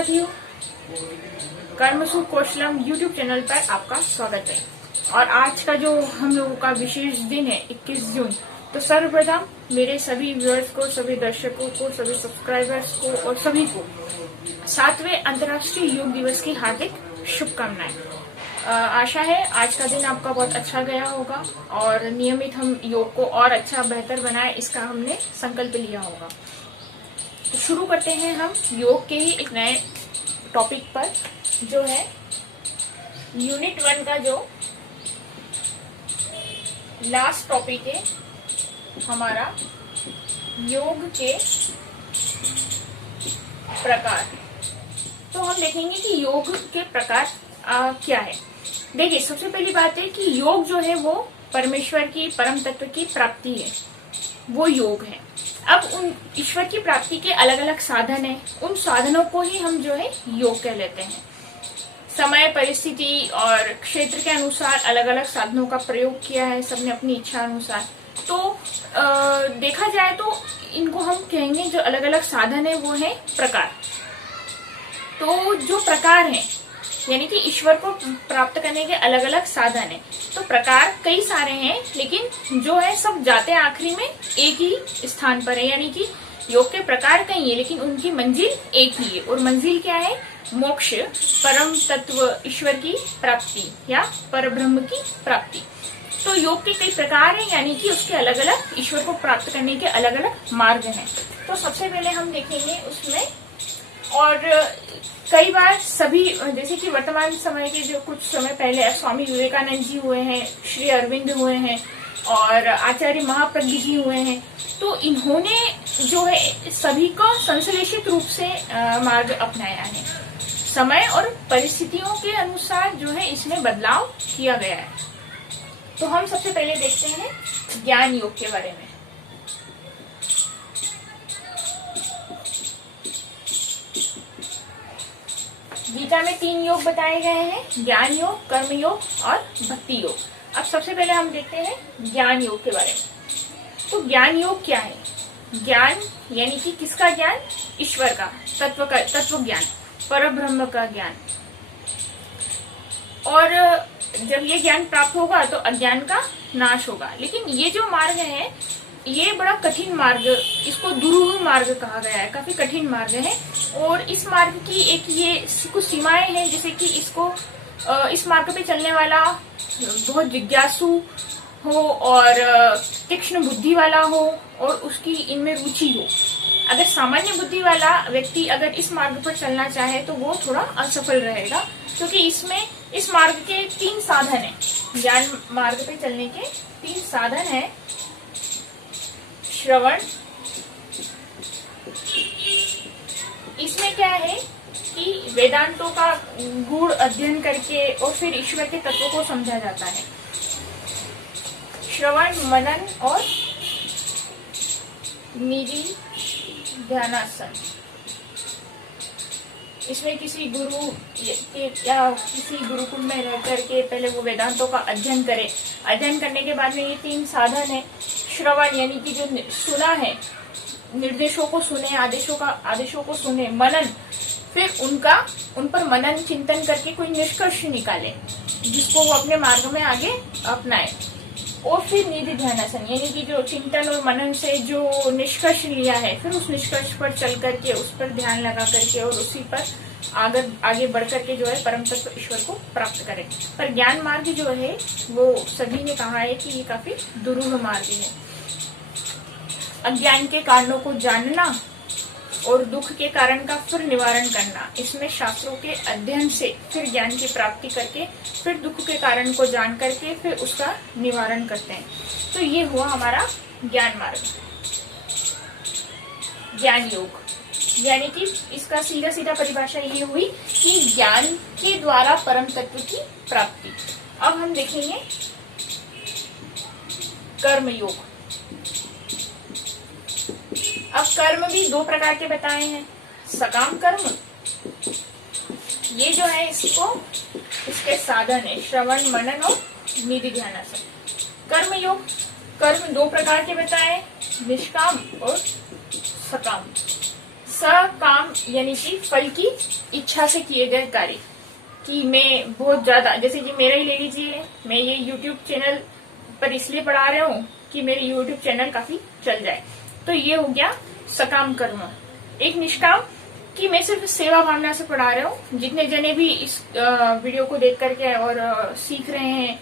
साथियों, कर्मसु कौशलम YouTube channel पर आपका स्वागत है। और आज का जो हम लोगों का विशेष दिन है 21 जून, तो सर्वप्रथम मेरे सभी व्यूअर्स को, सभी दर्शकों को, सभी सब्सक्राइबर्स को और सभी को 7वें अंतर्राष्ट्रीय योग दिवस की हार्दिक शुभकामनाएं। आशा है आज का दिन आपका बहुत अच्छा गया होगा और नियमित हम योग को और अच्छा बेहतर बनाए, इसका हमने संकल्प लिया होगा। तो शुरू करते हैं हम योग के ही एक नए टॉपिक पर, जो है यूनिट 1 का जो लास्ट टॉपिक है हमारा, योग के प्रकार। तो हम देखेंगे कि योग के प्रकार क्या है। देखिए, सबसे पहली बात है कि योग जो है वो परमेश्वर की, परम तत्व की प्राप्ति है, वो योग है। अब उन ईश्वर की प्राप्ति के अलग अलग साधन है, उन साधनों को ही हम जो है योग कह लेते हैं। समय, परिस्थिति और क्षेत्र के अनुसार अलग अलग साधनों का प्रयोग किया है सबने अपनी इच्छा अनुसार। तो देखा जाए तो इनको हम कहेंगे, जो अलग अलग साधन है वो है प्रकार। तो जो प्रकार है यानी कि ईश्वर को प्राप्त करने के अलग अलग साधन है। तो प्रकार कई सारे हैं, लेकिन जो है सब जाते आखिरी में एक ही स्थान पर है। यानी कि योग के प्रकार कई है, लेकिन उनकी मंजिल एक ही है। और मंजिल क्या है? मोक्ष, परम तत्व ईश्वर की प्राप्ति या परब्रह्म की प्राप्ति। तो योग के कई प्रकार हैं, यानी कि उसके अलग अलग ईश्वर को प्राप्त करने के अलग अलग मार्ग हैं। तो सबसे पहले हम देखेंगे उसमें, और कई बार सभी, जैसे कि वर्तमान समय के जो कुछ समय पहले स्वामी विवेकानंद जी हुए हैं, श्री अरविंद हुए हैं और आचार्य महाप्रज्ञ जी हुए हैं, तो इन्होंने जो है सभी को संश्लेषित रूप से मार्ग अपनाया है। समय और परिस्थितियों के अनुसार जो है इसमें बदलाव किया गया है। तो हम सबसे पहले देखते हैं ज्ञान योग के बारे में। गीता में 3 योग बताए गए हैं, ज्ञान योग, कर्म योग और भक्ति योग। अब सबसे पहले हम देखते हैं ज्ञान योग के बारे में। तो ज्ञान योग क्या है? ज्ञान यानी कि किसका ज्ञान? ईश्वर का, तत्व ज्ञान, परब्रह्म का ज्ञान। और जब ये ज्ञान प्राप्त होगा तो अज्ञान का नाश होगा। लेकिन ये जो मार्ग है ये बड़ा कठिन मार्ग, इसको दुरूह मार्ग कहा गया है, काफी कठिन मार्ग है। और इस मार्ग की एक ये कुछ सीमाएं हैं, जैसे कि इसको इस मार्ग पे चलने वाला बहुत जिज्ञासु हो और तीक्ष्ण बुद्धि वाला हो और उसकी इनमें रुचि हो। अगर सामान्य बुद्धि वाला व्यक्ति अगर इस मार्ग पर चलना चाहे तो वो थोड़ा असफल रहेगा, क्योंकि इसमें इस मार्ग के 3 साधन हैं। ज्ञान मार्ग पे चलने के 3 साधन हैं। श्रवण, इसमें क्या है कि वेदांतों का गूढ़ अध्ययन करके और फिर ईश्वर के तत्वों को समझा जाता है। श्रवण, मनन और निधि ध्यानासन। इसमें किसी गुरु या किसी गुरुकुल में रह करके पहले वो वेदांतों का अध्ययन करे। अध्ययन करने के बाद में ये 3 साधन है। श्रवण यानी कि जो सुना है, निर्देशों को सुने, आदेशों को सुने। मनन, फिर उन पर मनन चिंतन करके कोई निष्कर्ष निकाले जिसको वो अपने मार्ग में आगे अपनाए। और फिर निधि ध्यानासन यानी कि जो चिंतन और मनन से जो निष्कर्ष लिया है, फिर उस निष्कर्ष पर चल करके, उस पर ध्यान लगा करके और उसी पर आगे बढ़ करके जो है परम तत्व ईश्वर को प्राप्त करें। पर ज्ञान मार्ग जो है वो सभी ने कहा है कि ये काफी दुरूह मार्ग है। अज्ञान के कारणों को जानना और दुख के कारण का फिर निवारण करना, इसमें शास्त्रों के अध्ययन से फिर ज्ञान की प्राप्ति करके फिर दुख के कारण को जान करके फिर उसका निवारण करते हैं। तो ये हुआ हमारा ज्ञान मार्ग, ज्ञान योग। यानी कि इसका सीधा सीधा परिभाषा ये हुई कि ज्ञान के द्वारा परम तत्व की प्राप्ति। अब हम देखेंगे कर्म योग। अब कर्म भी 2 प्रकार के बताए हैं। सकाम कर्म, ये जो है इसके साधन है श्रवण, मनन और निधि ध्यानासन। कर्म योग, कर्म 2 प्रकार के बताए, निष्काम और सकाम। सकाम यानी कि फल की इच्छा से किए गए कार्य, कि मैं बहुत ज्यादा, जैसे कि मेरा ही ले लीजिए, मैं ये YouTube चैनल पर इसलिए पढ़ा रहा हूँ कि मेरे YouTube चैनल काफी चल जाए, तो ये हो गया सकाम कर्म। एक निष्काम, कि मैं सिर्फ सेवा भावना से पढ़ा रहा हूँ। जितने जने भी इस वीडियो को देख करके और सीख रहे हैं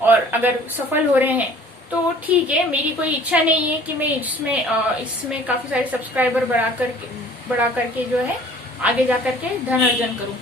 और अगर सफल हो रहे हैं तो ठीक है, मेरी कोई इच्छा नहीं है कि मैं इसमें काफी सारे सब्सक्राइबर बढ़ा करके जो है आगे जा करके धन अर्जन करूं।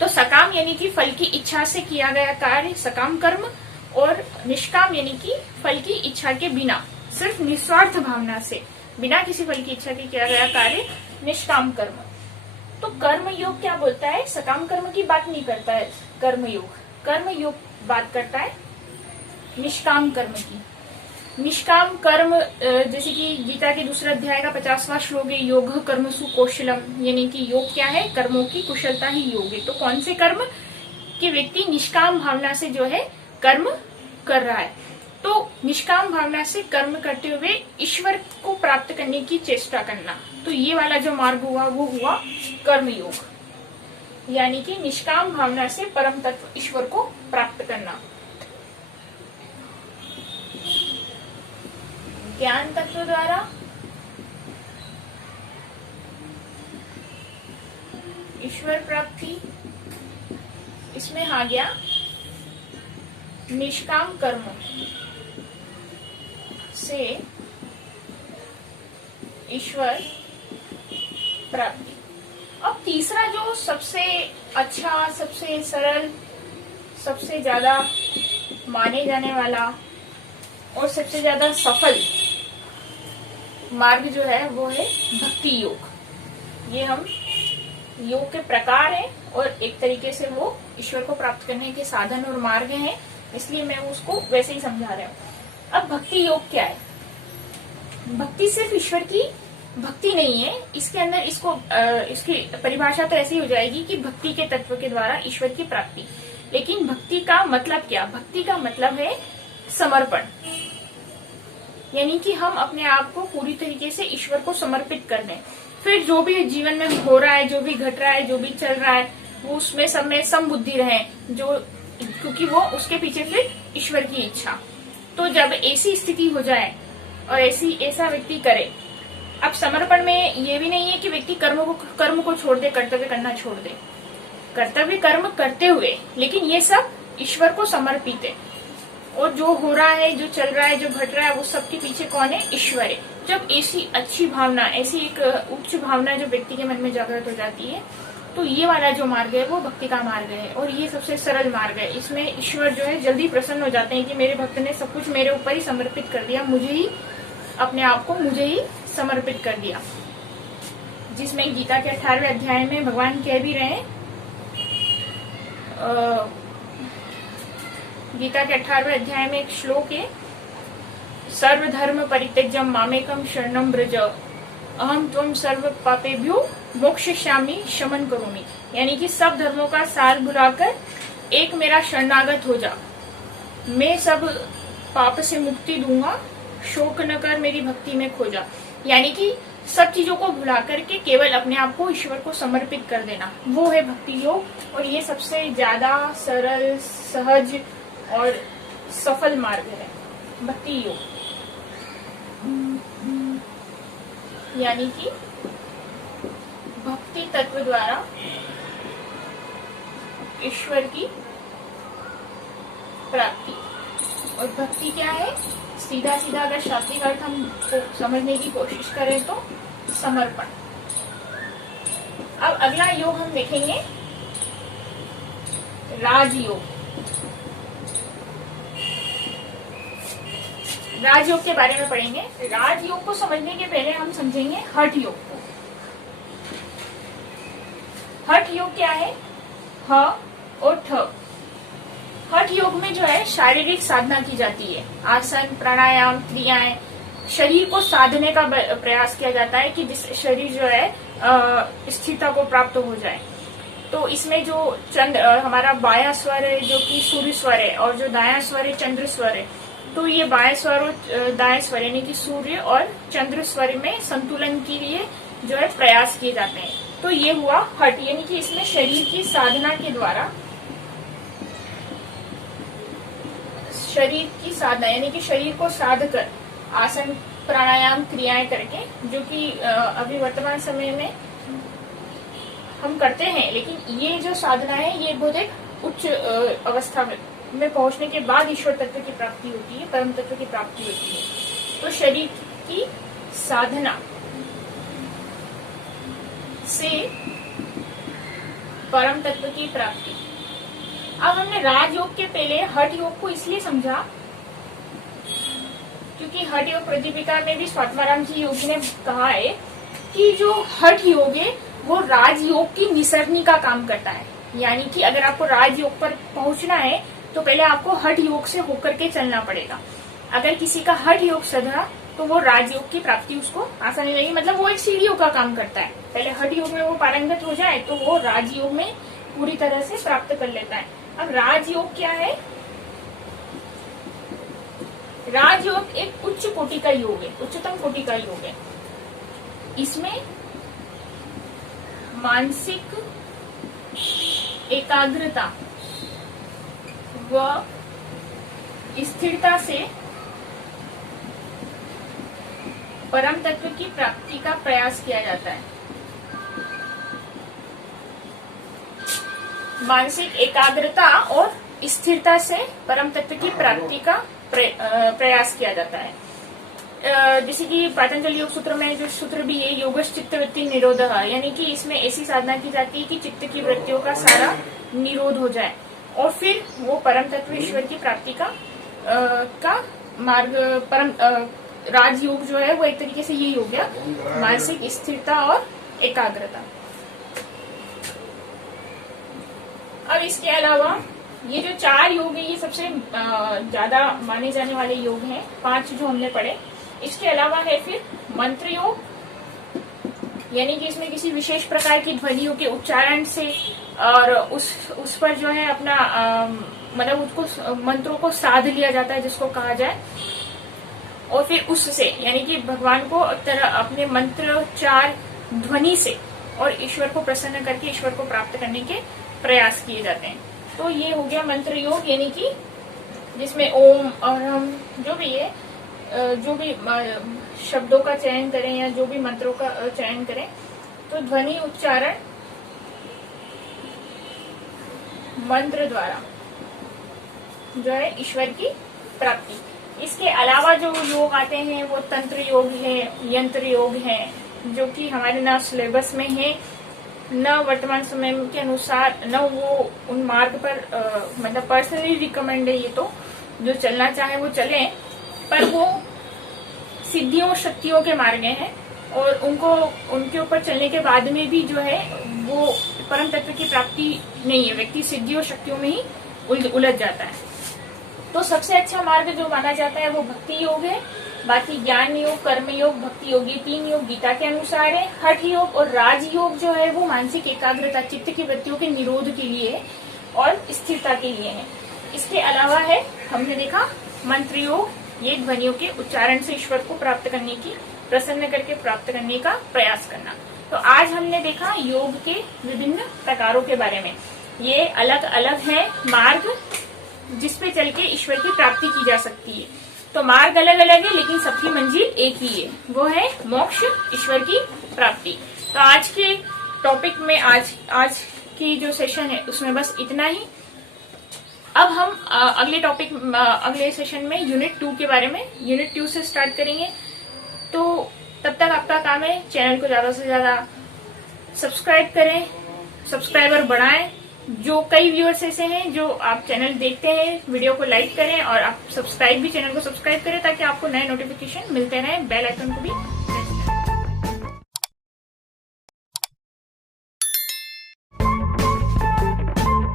तो सकाम यानी कि फल की इच्छा से किया गया कार्य सकाम कर्म, और निष्काम यानी कि फल की इच्छा के बिना, सिर्फ निस्वार्थ भावना से बिना किसी फल की इच्छा के किया गया कार्य निष्काम कर्म। तो कर्म योग क्या बोलता है? सकाम कर्म की बात नहीं करता है कर्म योग बात करता है निष्काम कर्म की। निष्काम कर्म जैसे कि गीता के दूसरे अध्याय का 50वां श्लोक है, योग कर्मसु कौशलम, यानी कि योग क्या है? कर्मों की कुशलता ही योग है। तो कौन से कर्म कि व्यक्ति निष्काम भावना से जो है कर्म कर रहा है। तो निष्काम भावना से कर्म करते हुए ईश्वर को प्राप्त करने की चेष्टा करना, तो ये वाला जो मार्ग हुआ वो हुआ कर्म योग, यानी कि निष्काम भावना से परम तत्व ईश्वर को प्राप्त करना। ज्ञान तत्व द्वारा ईश्वर प्राप्ति, इसमें आ गया निष्काम कर्म से ईश्वर प्राप्ति। अब तीसरा जो सबसे अच्छा, सबसे सरल, सबसे ज्यादा माने जाने वाला और सबसे ज्यादा सफल मार्ग जो है वो है भक्ति योग। ये हम योग के प्रकार हैं और एक तरीके से वो ईश्वर को प्राप्त करने के साधन और मार्ग हैं, इसलिए मैं उसको वैसे ही समझा रहा हूँ। अब भक्ति योग क्या है? भक्ति सिर्फ ईश्वर की भक्ति नहीं है, इसके अंदर इसकी परिभाषा तो ऐसी हो जाएगी कि भक्ति के तत्व के द्वारा ईश्वर की प्राप्ति। लेकिन भक्ति का मतलब क्या? भक्ति का मतलब है समर्पण, यानी कि हम अपने आप को पूरी तरीके से ईश्वर को समर्पित कर दें। फिर जो भी जीवन में हो रहा है, जो भी घट रहा है, जो भी चल रहा है, वो उसमें सब में समबुद्धि रहे, क्योंकि वो उसके पीछे फिर ईश्वर की इच्छा। तो जब ऐसी स्थिति हो जाए और ऐसा व्यक्ति करे, अब समर्पण में ये भी नहीं है कि व्यक्ति कर्म को छोड़ दे, कर्तव्य करना छोड़ दे, कर्तव्य कर्म करते हुए, लेकिन ये सब ईश्वर को समर्पित है। और जो हो रहा है, जो चल रहा है, जो घट रहा है, वो सबके पीछे कौन है? ईश्वर है। जब ऐसी अच्छी भावना, ऐसी एक उच्च भावना जो व्यक्ति के मन में जागृत हो जाती है, तो ये वाला जो मार्ग है वो भक्ति का मार्ग है और ये सबसे सरल मार्ग है। इसमें ईश्वर जो है जल्दी प्रसन्न हो जाते हैं कि मेरे भक्त ने सब कुछ मेरे ऊपर ही समर्पित कर दिया, मुझे ही, अपने आप को मुझे ही समर्पित कर दिया। जिसमें गीता के 18वें अध्याय में भगवान कह भी रहे हैं, गीता के 18वें अध्याय में एक श्लोक है, सर्वधर्म परित्यज्यम मामेकम शरणम व्रज अहम त्वं सर्व पापेभ्यो मोक्षयिष्यामि शमन करोमि, यानी कि सब धर्मों का सार भुलाकर एक मेरा शरणागत हो जा, मैं सब पाप से मुक्ति दूंगा, शोक न कर मेरी भक्ति में खो जा। यानी कि सब चीजों को भुला करके केवल अपने आप को ईश्वर को समर्पित कर देना, वो है भक्ति योग। और ये सबसे ज्यादा सरल, सहज और सफल मार्ग है भक्ति योग, यानी कि भक्ति तत्व द्वारा ईश्वर की प्राप्ति। और भक्ति क्या है? सीधा सीधा अगर शाब्दिक अर्थ हम समझने की कोशिश करें तो समर्पण। अब अगला योग हम देखेंगे राजयोग। राजयोग के बारे में पढ़ेंगे। राजयोग को समझने के पहले हम समझेंगे हठ योग को। हठ योग क्या है? ह और ठ। हठ योग में जो है शारीरिक साधना की जाती है, आसन, प्राणायाम, क्रियाएं, शरीर को साधने का प्रयास किया जाता है कि जिससे शरीर जो है स्थिरता को प्राप्त हो जाए। तो इसमें जो हमारा बायां स्वर है जो कि सूर्य स्वर है, और जो दायां स्वर है चंद्र स्वर है। तो ये बाएं स्वर और दाएं स्वर यानी कि सूर्य और चंद्र स्वर में संतुलन के लिए जो है प्रयास किए जाते हैं। तो ये हुआ हठ, यानी कि इसमें शरीर की साधना के द्वारा, शरीर की साधना यानी कि शरीर को साध कर आसन प्राणायाम क्रियाएं करके, जो कि अभी वर्तमान समय में हम करते हैं, लेकिन ये जो साधना है ये बहुत एक उच्च अवस्था में पहुंचने के बाद ईश्वर तत्व की प्राप्ति होती है, परम तत्व की प्राप्ति होती है। तो शरीर की साधना से परम तत्व की प्राप्ति। अब हमने राजयोग के पहले हठ योग को इसलिए समझा क्योंकि हठ योग प्रदीपिका में भी स्वात्माराम जी योगी ने कहा है कि जो हठ योग है वो राजयोग की निसरनी का काम करता है। यानी कि अगर आपको राजयोग पर पहुंचना है तो पहले आपको हठ योग से होकर के चलना पड़ेगा। अगर किसी का हठ योग सधा तो वो राजयोग की प्राप्ति उसको आसानी लगेगी, मतलब वो एक सीढ़ियों का काम करता है। पहले हठ योग में वो पारंगत हो जाए तो वो राजयोग में पूरी तरह से प्राप्त कर लेता है। अब राजयोग क्या है? राजयोग एक उच्च कोटि का योग है, उच्चतम कोटि का योग है। इसमें मानसिक एकाग्रता व स्थिरता से परम तत्व की प्राप्ति का प्रयास किया जाता है। मानसिक एकाग्रता और स्थिरता से परम तत्व की प्राप्ति का प्रयास किया जाता है। जैसे कि पातंजलि योग सूत्र में जो सूत्र भी है, योगश चित्त वृत्ति निरोध, यानी कि इसमें ऐसी साधना की जाती है कि चित्त की वृत्तियों का सारा निरोध हो जाए और फिर वो परम तत्व ईश्वर की प्राप्ति का मार्ग परम राजयोग जो है वो एक तरीके से ये हो गया, मानसिक स्थिरता और एकाग्रता। अब इसके अलावा ये जो 4 योग है ये सबसे ज्यादा माने जाने वाले योग हैं, 5 जो हमने पढ़े। इसके अलावा है फिर मंत्र योग, यानी कि इसमें किसी विशेष प्रकार की ध्वनियों के उच्चारण से और उस पर जो है अपना मतलब उसको मंत्रों को साध लिया जाता है जिसको कहा जाए, और फिर उससे यानी कि भगवान को अपने मंत्रोच्चार ध्वनि से और ईश्वर को प्रसन्न करके ईश्वर को प्राप्त करने के प्रयास किए जाते हैं। तो ये हो गया मंत्र योग, यानी कि जिसमें ओम और हम जो भी है जो भी शब्दों का चयन करें या जो भी मंत्रों का चयन करें तो ध्वनि उच्चारण मंत्र द्वारा जो है ईश्वर की प्राप्ति। इसके अलावा जो योग आते हैं वो तंत्र योग है, यंत्र योग है, जो कि हमारे ना सिलेबस में है न वर्तमान समय के अनुसार न वो उन मार्ग पर मतलब पर्सनली रिकमेंड है। ये तो जो चलना चाहे वो चले, पर वो सिद्धियों शक्तियों के मार्ग हैं और उनको उनके ऊपर चलने के बाद में भी जो है वो परम तत्व की प्राप्ति नहीं है, व्यक्ति सिद्धियों शक्तियों में ही उलझ जाता है। तो सबसे अच्छा मार्ग जो माना जाता है वो भक्ति योग है। बाकी ज्ञान योग, कर्म योग, भक्ति योग, ये 3 योग गीता के अनुसार है। हठ योग और राज योग जो है वो मानसिक एकाग्रता, चित्त की वृत्तियों के निरोध के लिए है और स्थिरता के लिए है। इसके अलावा है हमने देखा मंत्र योग, ये ध्वनियों के उच्चारण से ईश्वर को प्राप्त करने की, प्रसन्न करके प्राप्त करने का प्रयास करना। तो आज हमने देखा योग के विभिन्न प्रकारों के बारे में। ये अलग अलग है मार्ग जिसपे चल के ईश्वर की प्राप्ति की जा सकती है। तो मार्ग अलग अलग है लेकिन सबकी मंजिल एक ही है, वो है मोक्ष, ईश्वर की प्राप्ति। तो आज के टॉपिक में आज की जो सेशन है उसमें बस इतना ही। अब हम अगले सेशन में यूनिट 2 के बारे में, यूनिट 2 से स्टार्ट करेंगे। तो तब तक आपका काम है चैनल को ज्यादा से ज्यादा सब्सक्राइब करें, सब्सक्राइबर बढ़ाएं। जो कई व्यूअर्स ऐसे हैं जो आप चैनल देखते हैं, वीडियो को लाइक करें और आप चैनल को सब्सक्राइब करें ताकि आपको नए नोटिफिकेशन मिलते रहें। बेल आइकन को भी